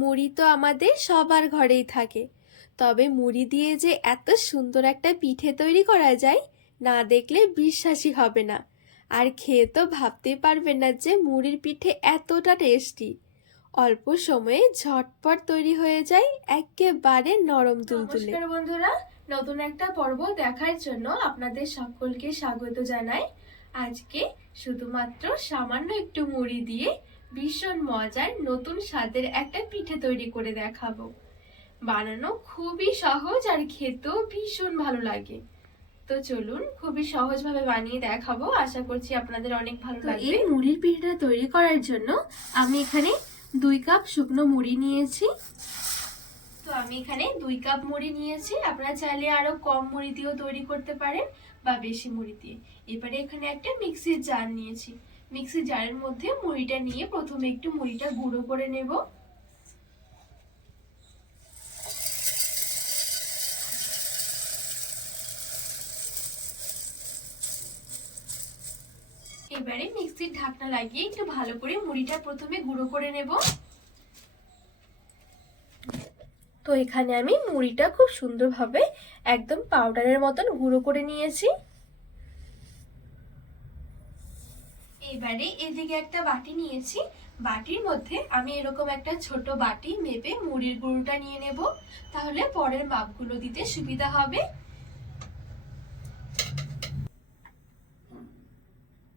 মুড়ি তো আমাদের সবার ঘরেই থাকে। তবে মুড়ি দিয়ে যে এত সুন্দর একটা পিঠে তৈরি করা যায়, না দেখলে বিশ্বাসই হবে না। আর খেয়ে তো ভাবতেই পারবেন না যে মুড়ির পিঠে এতটা টেস্টি। অল্প সময়ে ঝটপট তৈরি হয়ে যায় একেবারে নরম নমস্কার বন্ধুরা, নতুন একটা পর্ব দেখার জন্য আপনাদের সকলকে স্বাগত জানাই। আজকে শুধুমাত্র সামান্য একটু মুড়ি দিয়ে ভীষণ মজার নতুন স্বাদের একটা পিঠে তৈরি করে দেখাবো। বানানো খুবই সহজ আর খেতেও ভীষণ ভালো লাগে। তো চলুন খুবই সহজভাবে বানিয়ে দেখাবো। আশা করছি আপনাদের অনেক ভালো লাগবে। এই মুড়ির পিঠাটা তৈরি করার জন্য আমি এখানে দুই কাপ শুকনো মুড়ি নিয়েছি। তো আমি এখানে দুই কাপ মুড়ি নিয়েছি। আপনারা চাইলে আরও কম মুড়ি দিয়েও তৈরি করতে পারেন বা বেশি মুড়ি দিয়ে। এবারে এখানে একটা মিক্সির জার নিয়েছি। মিক্সির জারের মধ্যে মুড়িটা নিয়ে প্রথমে একটু মুড়িটা গুঁড়ো করে নেব। এবারে মিক্সির ঢাকনা লাগিয়ে একটু ভালো করে মুড়িটা প্রথমে গুঁড়ো করে নেব। তো এখানে আমি মুড়িটা খুব সুন্দরভাবে একদম পাউডারের মতন গুঁড়ো করে নিয়েছি। এবারে এদিকে একটা বাটি নিয়েছি। বাটির মধ্যে আমি এরকম একটা ছোট বাটি মেপে মুড়ির গুঁড়োটা নিয়ে নেব। তাহলে পরের মাপগুলো দিতে সুবিধা হবে।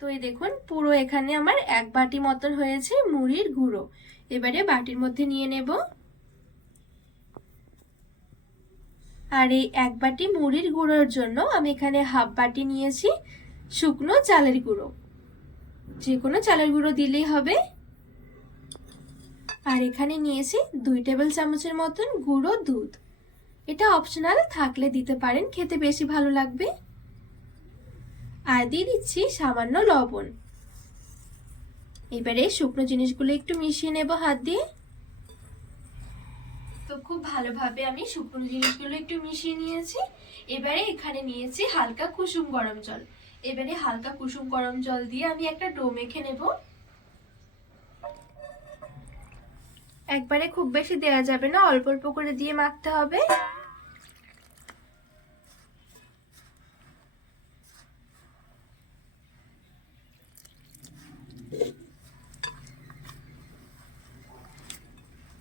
তো এই দেখুন, পুরো এখানে আমার এক বাটি মতন হয়েছে মুড়ির গুঁড়ো। এবারে বাটির মধ্যে নিয়ে নেব। আর এই এক বাটি মুড়ির গুঁড়োর জন্য আমি এখানে হাফ বাটি নিয়েছি শুকনো চালের গুঁড়ো। যে কোনো চালের গুঁড়ো দিলেই হবে। আর এখানে নিয়েছি দুই টেবিল চামচের মতন গুঁড়ো দুধ। এটা অপশনাল, থাকলে দিতে পারেন, খেতে বেশি ভালো লাগবে। আর দিয়ে দিচ্ছি সামান্য লবণ। এবারে শুকনো জিনিসগুলো একটু মিশিয়ে নেব হাত দিয়ে। তো খুব ভালোভাবে আমি শুকনো জিনিসগুলো একটু মিশিয়ে নিয়েছি। এবারে এখানে নিয়েছি হালকা কুসুম গরম জল। এবারে হালকা কুসুম গরম জল দিয়ে আমি একটা ডো মেখে নেব। একবারে খুব বেশি দেওয়া যাবে না, অল্প অল্প করে দিয়ে মাখতে হবে।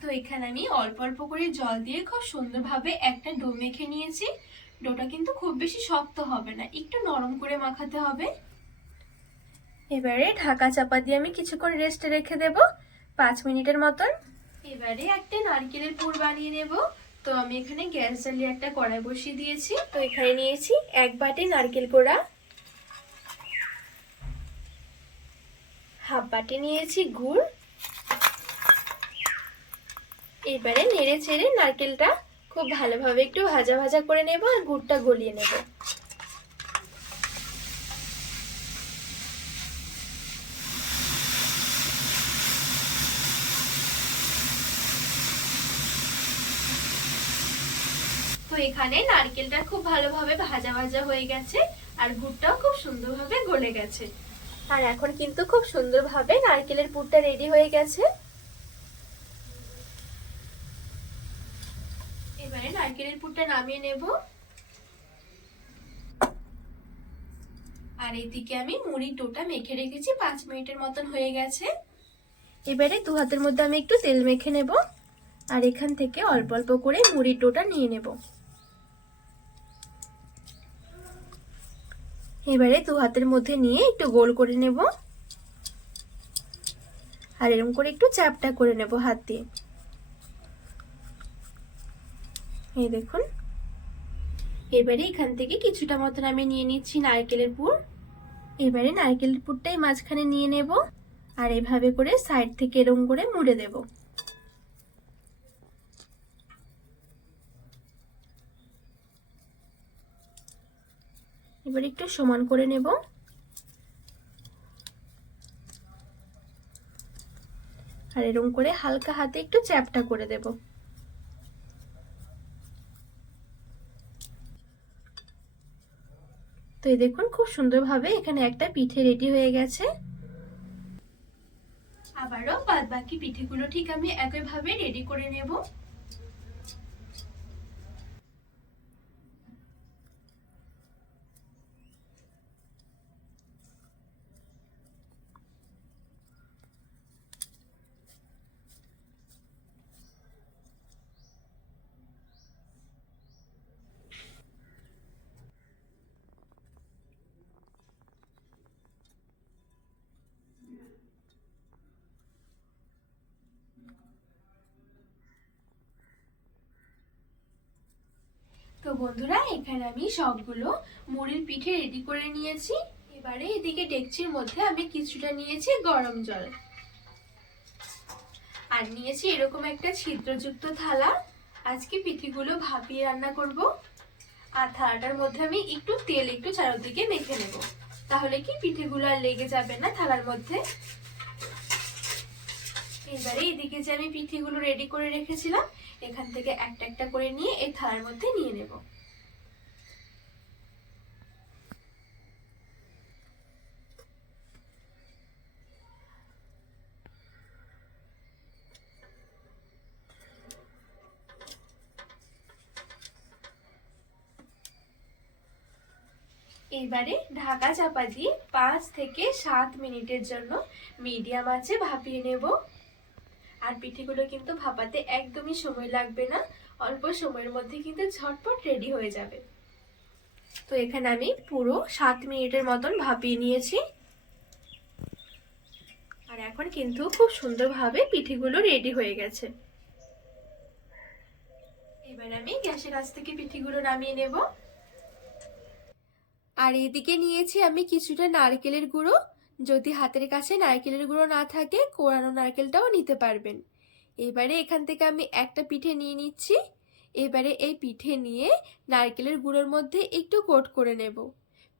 তো এখানে আমি অল্প অল্প করে জল দিয়ে খুব সুন্দরভাবে একটা ডো মেখে নিয়েছি। ডোটা কিন্তু খুব বেশি শক্ত হবে না একটু নরম করে মাখাতে হবে। এবারে ঢাকা চাপা দিয়ে আমি কিছুক্ষণ রেস্টে রেখে দেব পাঁচ মিনিটের মতন। এবারে একটা নারকেলের পুর বানিয়ে নেব। তো আমি এখানে গ্যাস জ্বালিয়ে একটা কড়াই বসিয়ে দিয়েছি। তো এখানে নিয়েছি এক বাটি নারকেল কোড়া হাফ বাটি নিয়েছি গুড়। এবারে নেড়ে চেড়ে নারকেলটা খুব ভালোভাবে একটু ভাজা ভাজা করে নেব আর গুড়টা গলিয়ে নেব। এখানে নারকেলটা খুব ভালোভাবে ভাজা ভাজা হয়ে গেছে আর গুড়টাও খুব সুন্দরভাবে গলে গেছে। আর এখন কিন্তু খুব সুন্দরভাবে নারকেলের পুরটা রেডি হয়ে গেছে এবারে নারকেলের পুরটা নামিয়ে নেব। আর এইদিকে আমি মুড়ির ডোটা মেখে রেখেছি, পাঁচ মিনিটের মতন হয়ে গেছে। এবারে দু হাতের মধ্যে আমি একটু তেল মেখে নেব আর এখান থেকে অল্প অল্প করে মুড়ির ডোটা নিয়ে নেব। এবারে দু হাতের মধ্যে নিয়ে একটু গোল করে নেব। আর এরকম করে একটু চাপটা করে নেব হাত দিয়ে। এই দেখুন। এবারে এখান থেকে কিছুটা মতন আমি নিয়ে নিচ্ছি নারকেলের পুর। এবারে নারকেলের পুরটাই মাঝখানে নিয়ে নেব আর এভাবে করে সাইড থেকে এরকম করে মুড়ে দেব। এবার একটু সমান করে নেব। আর এরকম করে হালকা হাতে একটু চ্যাপটা করে দেবো। এই দেখুন, খুব সুন্দরভাবে এখানে একটা পিঠে রেডি হয়ে গেছে। আবারও বাদ বাকি পিঠেগুলো ঠিক আমি একইভাবে রেডি করে নেব। বন্ধুরা, এখানে আমি সবগুলো মুড়ির পিঠে রেডি করে নিয়েছি। এবারে এদিকে ডেকচির মধ্যে আমি কিছুটা নিয়েছি গরম জল। আর নিয়েছি এরকম একটা ছিদ্রযুক্ত থালা। আজকে পিঠেগুলো ভাপিয়ে রান্না করব। আর থালাটার মধ্যে আমি একটু তেল একটু চারদিকে মেখে নেব। তাহলে কি পিঠেগুলো আর লেগে যাবে না থালার মধ্যে? এবারে এদিকে যে আমি পিঠেগুলো রেডি করে রেখেছিলাম, এখান থেকে একটা একটা করে নিয়ে এই থালার মধ্যে নিয়ে নেব। এবারে ঢাকা চাপা দিয়ে পাঁচ থেকে সাত মিনিটের জন্য মিডিয়াম আঁচে ভাপিয়ে নেব। আর পিঠেগুলো কিন্তু ভাপাতে একদমই সময় লাগবে না, অল্প সময়ের মধ্যে কিন্তু ঝটপট রেডি হয়ে যাবে। তো এখানে আমি পুরো সাত মিনিটের মতন ভাপিয়ে নিয়েছি। আর এখন কিন্তু খুব সুন্দরভাবে পিঠেগুলো রেডি হয়ে গেছে। এবার আমি গ্যাসের কাছ থেকে পিঠেগুলো নামিয়ে নেব। আর এদিকে নিয়েছি আমি কিছুটা নারকেলের গুঁড়ো। যদি হাতের কাছে নারকেলের গুঁড়ো না থাকে, কোরানো নারকেলটাও নিতে পারবেন। এবারে এখান থেকে আমি একটা পিঠে নিয়ে নিচ্ছি। এবারে এই পিঠে নিয়ে নারকেলের গুঁড়োর মধ্যে একটু কোট করে নেব।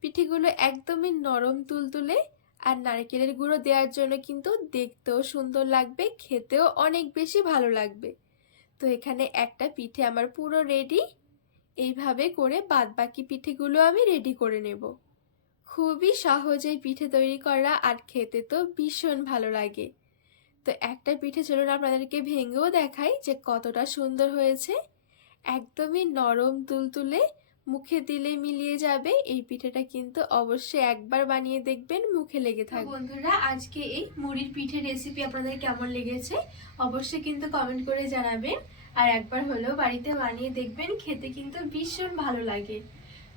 পিঠেগুলো একদমই নরম তুলতুলে আর নারকেলের গুঁড়ো দেওয়ার জন্য কিন্তু দেখতেও সুন্দর লাগবে, খেতেও অনেক বেশি ভালো লাগবে। তো এখানে একটা পিঠে আমার পুরো রেডি এইভাবে করে বাদ বাকি পিঠেগুলো আমি রেডি করে নেব। খুবই সহজেই পিঠে তৈরি করা আর খেতে তো ভীষণ ভালো লাগে। তো একটা পিঠে চলুন আপনাদেরকে ভেঙেও দেখাই যে কতটা সুন্দর হয়েছে। একদমই নরম তুলতুলে মুখে দিলে মিলিয়ে যাবে। এই পিঠেটা কিন্তু অবশ্যই একবার বানিয়ে দেখবেন মুখে লেগে থাকবে। বন্ধুরা আজকে এই মুড়ির পিঠের রেসিপি আপনাদের কেমন লেগেছে অবশ্যই কিন্তু কমেন্ট করে জানাবেন। আর একবার হলেও বাড়িতে বানিয়ে দেখবেন খেতে কিন্তু ভীষণ ভালো লাগে।